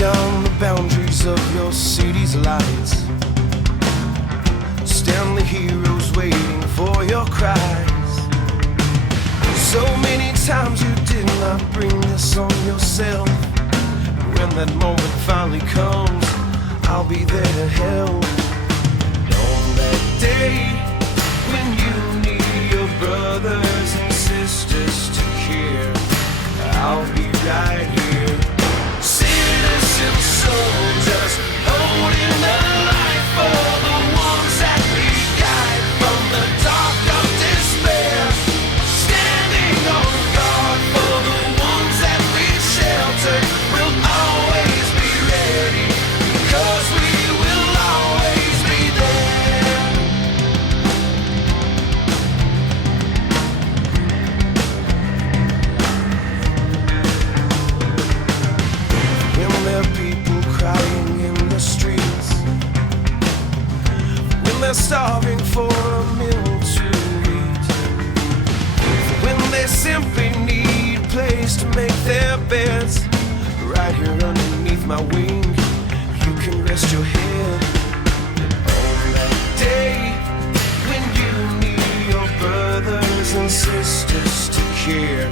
Beyond the boundaries of your city's lights stand the heroes waiting for your cries. So many times you did not bring this on yourself. When that moment finally comes, I'll be there to help. On that day when you need your brothers and sisters to care, I'll be right here. Citizen soldiers holding the light for the ones that we guide from the dark of despair. Standing on guard for the ones that we shelter. We'll always be ready, because we will always be there. When there are people crying in the streets, when they're starving for a meal to eat, when they simply need a place to make their beds, right here underneath my wing, you can rest your head. On that day when you need your brothers and sisters to care,